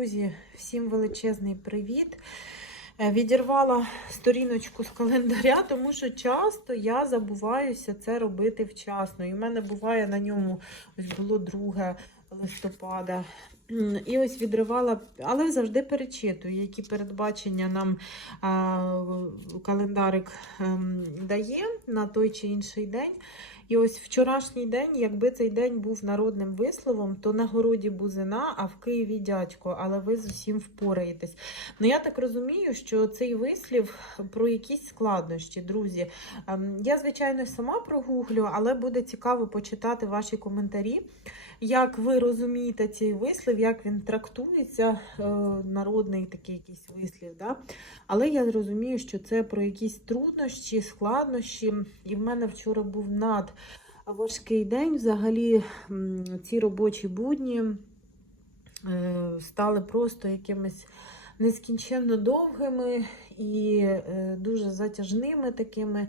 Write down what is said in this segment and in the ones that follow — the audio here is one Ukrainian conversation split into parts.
Друзі, всім величезний привіт. Е, Відірвала сторіночку з календаря, тому що часто я забуваюся це робити вчасно. І в мене буває на ньому ось було 2 листопада. І ось відривала, але завжди перечитую, які передбачення нам календарик ем, дає на той чи інший день. І ось вчорашній день, якби цей день був народним висловом, то на городі бузина, а в Києві дядько, але ви з усім впораєтесь. Ну я так розумію, що цей вислів про якісь складнощі, друзі. Ем, Я, звичайно, сама прогуглю, але буде цікаво почитати ваші коментарі, як ви розумієте цей вислів, як він трактується, е, народний такий якийсь вислів. Да? Але я розумію, що це про якісь труднощі, складнощі. І в мене вчора був над важкий день. Взагалі ці робочі будні е, стали просто якимись нескінченно довгими і е, дуже затяжними такими.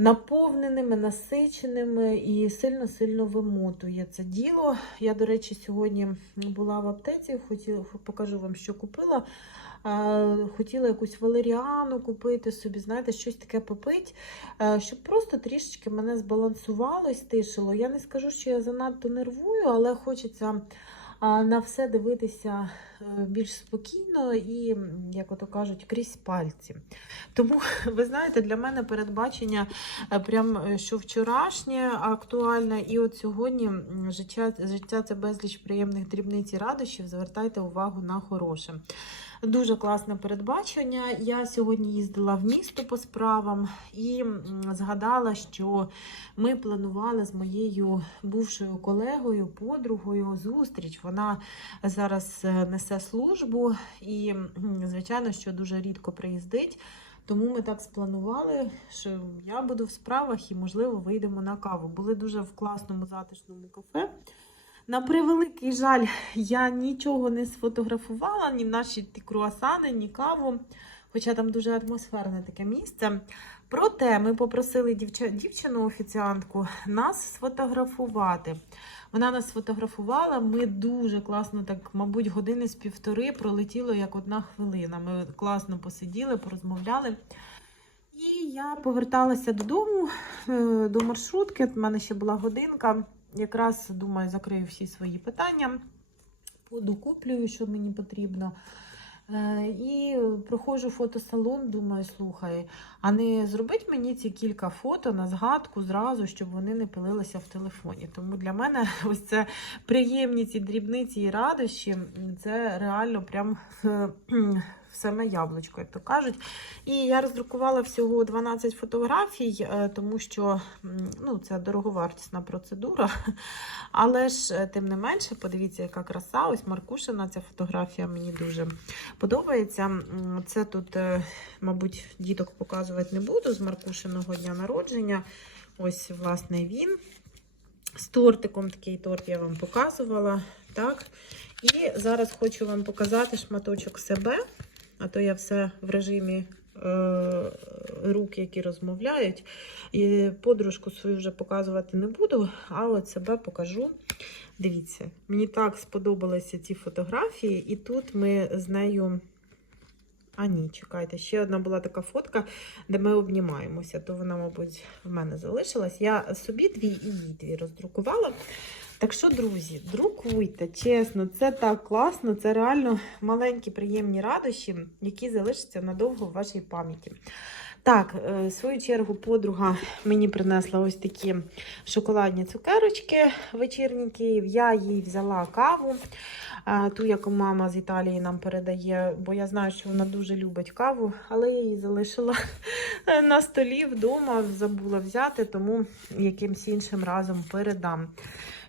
Наповненими, насиченими і сильно-сильно вимотує це діло. Я, до речі, сьогодні була в аптеці, хотіла, покажу вам, що купила. Хотіла якусь валеріану купити собі, знаєте, щось таке попити, е, щоб просто трішечки мене збалансувало і стишило. Я не скажу, що я занадто нервую, але хочеться на все дивитися більш спокійно і, як ото кажуть, крізь пальці. Тому, ви знаєте, для мене передбачення е, прям е, що вчорашнє актуальне, і от сьогодні життя, життя це безліч приємних дрібниць і радощів. Звертайте увагу на хороше. Дуже класне передбачення. Я сьогодні їздила в місто по справам і згадала, що ми планували з моєю бувшою колегою, подругою зустріч. Вона зараз е, несе службу і, звичайно, що дуже рідко приїздить. Тому ми так спланували, що я буду в справах і, можливо, вийдемо на каву. Були дуже в класному затишному кафе. На превеликий жаль, я нічого не сфотографувала, ні наші ті круасани, ні каву. Хоча там дуже атмосферне таке місце. Проте ми попросили дівчину-офіціантку нас сфотографувати. Вона нас сфотографувала. Ми дуже класно, так, мабуть, години з півтори пролетіло як одна хвилина. Ми класно посиділи, порозмовляли. І я поверталася додому е, до маршрутки. У мене ще була годинка. Якраз думаю, закрию всі свої питання, докуплюю, що мені потрібно. Е, І проходжу фотосалон, думаю, слухай, а не зробить мені ці кілька фото на згадку зразу, щоб вони не пилилися в телефоні. Тому для мене ось це приємні ці дрібниці і радощі, це реально прям в, саме яблучко, як то кажуть. І я роздрукувала всього 12 фотографій, е, тому що ну, це дороговартісна процедура. Але ж, е, тим не менше, подивіться, яка краса. Ось Маркушина, ця фотографія мені дуже подобається. Це тут, е, мабуть, діток показувати не буду з Маркушиного дня народження. Ось, власне, він. З тортиком такий торт я вам показувала. Так. І зараз хочу вам показати шматочок себе, а то я все в режимі е, рук, які розмовляють. І подружку свою вже показувати не буду, а от себе покажу. Дивіться, мені так сподобалися ці фотографії, і тут ми з нею. А ні, чекайте, ще одна була така фотка, де ми обнімаємося, то вона, мабуть, в мене залишилась. Я собі дві і їй дві роздрукувала. Так що, друзі, друкуйте, чесно, це так класно, це реально маленькі приємні радощі, які залишаться надовго в вашій пам'яті. Так, е, в свою чергу, подруга мені принесла ось такі шоколадні цукерочки вечірній Київ. Я їй взяла каву, ту, яку мама з Італії нам передає, бо я знаю, що вона дуже любить каву, але я її залишила на столі вдома, забула взяти, тому якимсь іншим разом передам.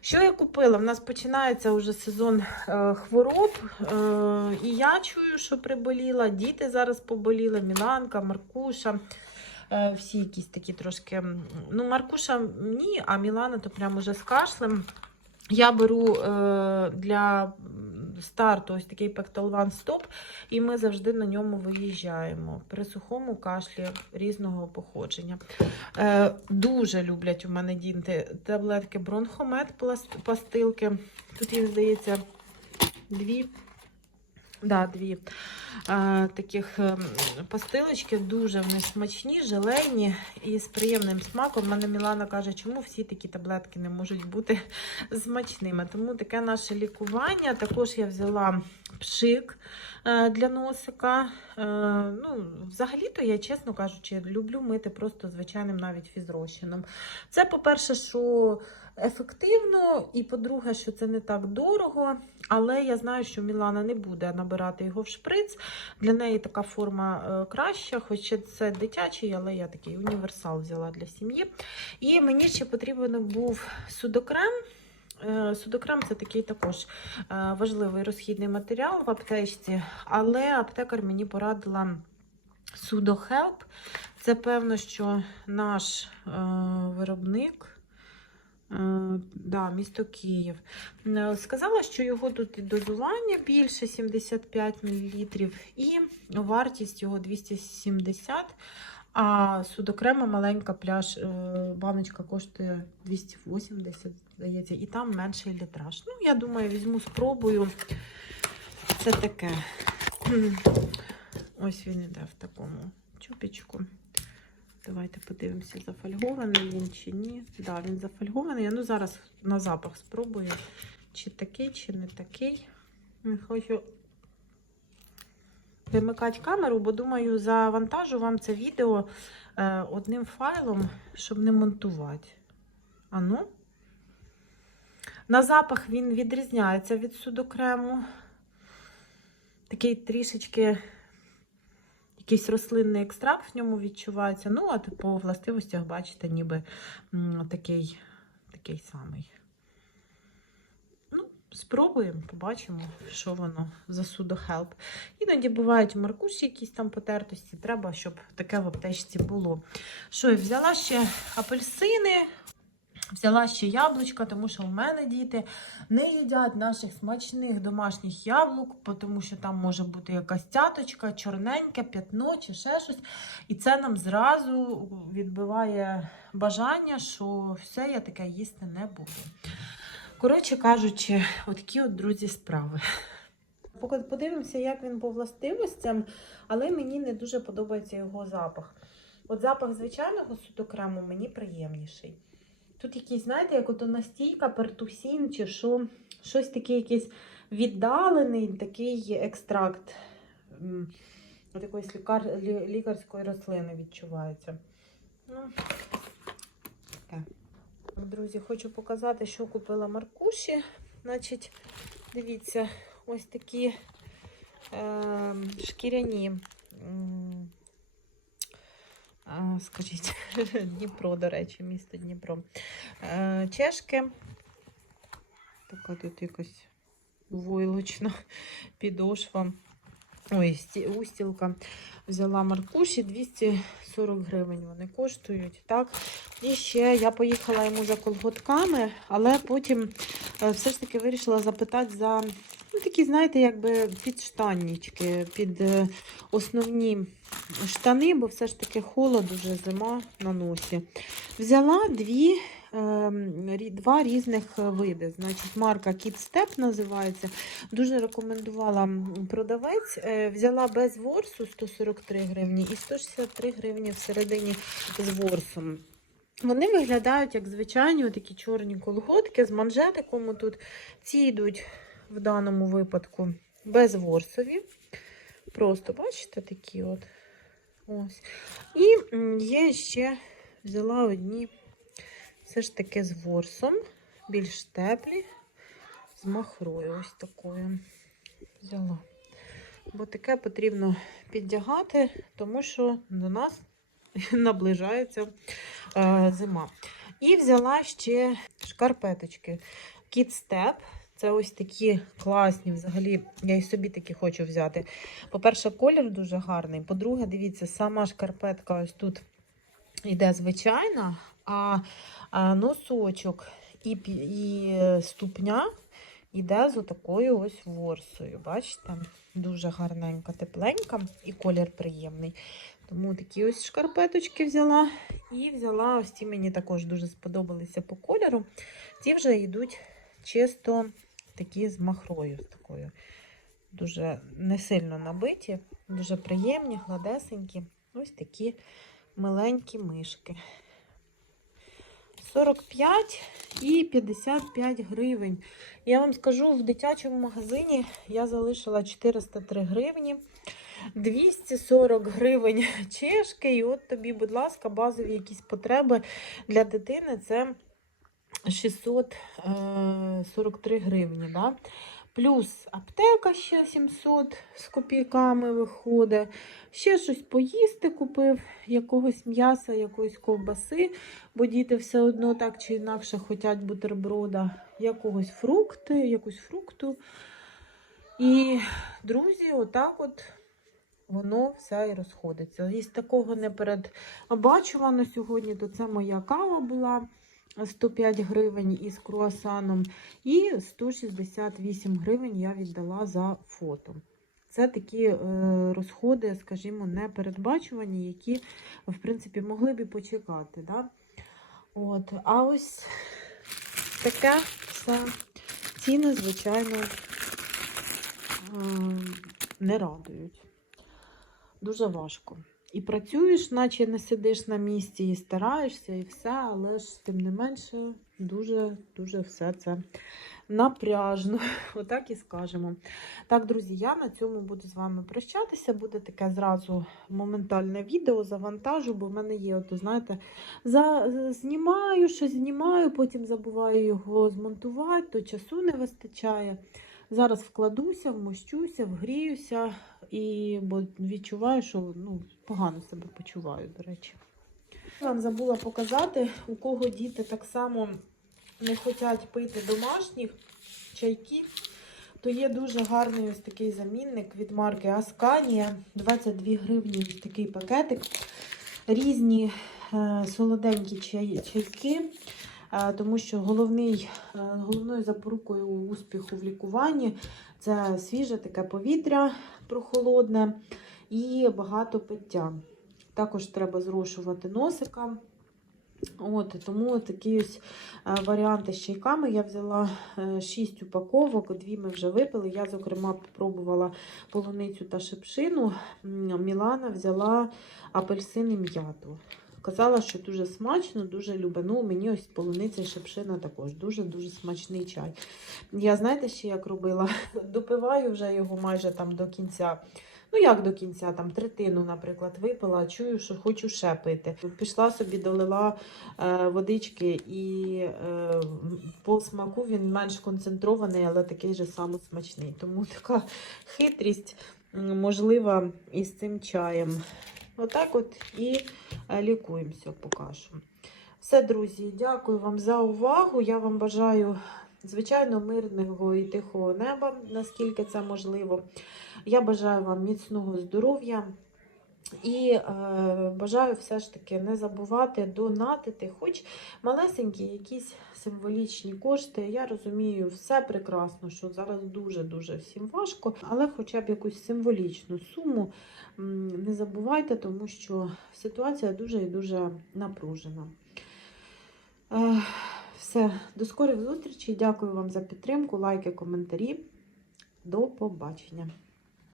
Що я купила? У нас починається вже сезон е, хвороб, е, і я чую, що приболіла. Діти зараз поболіли, Міланка, Маркуша. Е, всі якісь такі трошки. Ну, Маркуша ні, а Мілана то прямо вже з кашлем. Я беру для старту ось такий пектолван стоп, і ми завжди на ньому виїжджаємо при сухому кашлі різного походження. Е, дуже люблять у мене діти таблетки бронхомет, пастилки. Тут їх, здається, дві. Да, дві е, таких е, пастилочки, дуже вони смачні, желейні і з приємним смаком. У мене Мілана каже, чому всі такі таблетки не можуть бути смачними. Тому таке наше лікування. Також я взяла пшик е, для носика. Е, ну, Взагалі-то я, чесно кажучи, люблю мити просто звичайним навіть фізрозчином. Це, по-перше, що ефективно, і по-друге, що це не так дорого. Але я знаю, що Мілана не буде набирати його в шприц. Для неї така форма е, краща, хоча це дитячий, але я такий універсал взяла для сім'ї. І мені ще потрібен був судокрем. Судокрем це такий також е, важливий розхідний матеріал в аптечці, але аптекар мені порадила Судохелп. Це певно, що наш е, виробник. Е, Да, місто Київ. Е, Сказала, що його тут і дозування більше 75 мл, і вартість його 270 а судокрема маленька пляж, е, баночка коштує 280, здається, і там менший літраж. Ну, я думаю, візьму, спробую. Це таке. Ось він іде в такому чупічку. Давайте подивимося, зафольгований він чи ні. Так, да, він зафольгований. Я ну зараз на запах спробую, чи такий, чи не такий. Не хочу вимикати камеру, бо думаю, завантажу вам це відео е, одним файлом, щоб не монтувати. А ну. На запах він відрізняється від судокрему. Такий трішечки якийсь рослинний екстракт в ньому відчувається. Ну, а по властивостях, бачите, ніби такий, такий самий. Ну, спробуємо, побачимо, що воно за судохелп. Іноді бувають маркуші якісь там потертості. Треба, щоб таке в аптечці було. Що, я взяла ще апельсини. Взяла ще яблучка, тому що у мене діти не їдять наших смачних домашніх яблук, тому що там може бути якась цяточка, чорненьке, п'ятно чи ще щось. І це нам зразу відбиває бажання, що все я таке їсти не буду. Коротше кажучи, отакі от друзі справи. Подивимося, як він по властивостям, але мені не дуже подобається його запах. От запах звичайного судокрему мені приємніший. Тут якийсь, знаєте, як ото настійка, пертусін, чи що, щось таке якийсь віддалений такий екстракт якоїсь лікар, лі- лікарської рослини відчувається. Ну, таке. Друзі, хочу показати, що купила Маркуші. Значить, дивіться, ось такі е, шкіряні. Скажіть, Дніпро, до речі, місто Дніпро. Е, Чешки. Така тут якась войлочна підошва. Ой, устілка. Взяла маркуші 240 гривень вони коштують. Так? І ще я поїхала йому за колготками, але потім е, все ж таки вирішила запитати за ну, такі, знаєте, якби під е, основні штани, бо все ж таки холод, уже зима на носі. Взяла дві, ем, два різних види. Значить, марка Kid Step називається. Дуже рекомендувала продавець. Е, Взяла без ворсу 143 гривні і 163 гривні всередині з ворсом. Вони виглядають як звичайні такі чорні колготки з манжетиком. Тут ці йдуть в даному випадку безворсові. Просто, бачите, такі от. Ось. І є ще взяла одні все ж таки з ворсом, більш теплі, з махрою ось такою. Взяла. Бо таке потрібно піддягати, тому що до нас наближається е, зима. І взяла ще шкарпеточки Kid Step. Це ось такі класні, взагалі, я і собі такі хочу взяти. По-перше, колір дуже гарний. По-друге, дивіться, сама шкарпетка ось тут йде звичайна, а, носочок і, і е, ступня йде з отакою ось ворсою. Бачите? Дуже гарненька, тепленька і колір приємний. Тому такі ось шкарпеточки взяла. І взяла ось ці мені також дуже сподобалися по кольору. Ці вже йдуть чисто такі з махрою. З такою. дуже не сильно набиті, дуже приємні, гладесенькі. Ось такі миленькі мишки. 45 і 55 гривень. Я вам скажу, в дитячому магазині я залишила 403 гривні. 240 гривень чешки, і от тобі, будь ласка, базові якісь потреби для дитини це 643 гривні. Да? Плюс аптека ще 700 з копійками виходить. Ще щось поїсти купив, якогось м'яса, якоїсь ковбаси, бо діти все одно так чи інакше хочуть бутерброда, якогось фрукти, якусь фрукту. І, друзі, отак от воно все і розходиться. Із такого не передбачувано сьогодні, то це моя кава була 105 гривень із круасаном, і 168 гривень я віддала за фото. Це такі е, розходи, скажімо, непередбачувані, які, в принципі, могли б і почекати. Да? От. А ось таке все ціни, звичайно, е, не радують. Дуже важко. І працюєш, наче не сидиш на місці, і стараєшся, і все, але ж тим не менше дуже-дуже все це напряжно. Отак і скажемо. Так, друзі, я на цьому буду з вами прощатися. Буде таке зразу моментальне відео, завантажу, бо в мене є, от, знаєте, за... знімаю щось, знімаю, потім забуваю його змонтувати, то часу не вистачає. Зараз вкладуся, вмощуся, вгріюся, і бо відчуваю, що ну, погано себе почуваю, до речі. Вам забула показати, у кого діти так само не хочуть пити домашніх чайки, то є дуже гарний ось такий замінник від марки Асканія. 22 гривні такий пакетик. Різні е, солоденькі чай, чайки. Е, тому що головний, е, головною запорукою успіху в лікуванні це свіже таке повітря прохолодне і багато пиття. Також треба зрошувати носика. От, Тому такі ось е, варіанти з чайками. Я взяла 6 упаковок, дві ми вже випили. Я, зокрема, спробувала полуницю та шипшину. Мілана взяла апельсин і м'яту. Казала, що дуже смачно, дуже любить. Ну, мені ось полуниця і шипшина також дуже-дуже смачний чай. Я, знаєте, ще як робила? Допиваю вже його майже там до кінця. Ну, як до кінця, там третину, наприклад, випила, чую, що хочу ще пити. Пішла собі, долила е, водички, і е, по смаку він менш концентрований, але такий же само смачний. Тому така хитрість можлива із цим чаєм. Отак от і е, лікуємося, покажу. Все, друзі, дякую вам за увагу. Я вам бажаю, звичайно, мирного і тихого неба, наскільки це можливо. Я бажаю вам міцного здоров'я. І е, бажаю все ж таки не забувати донатити, хоч малесенькі якісь символічні кошти. Я розумію, все прекрасно, що зараз дуже-дуже всім важко, але хоча б якусь символічну суму не забувайте, тому що ситуація дуже і дуже напружена. Е, все, до скорих зустрічей. Дякую вам за підтримку, лайки, коментарі. До побачення!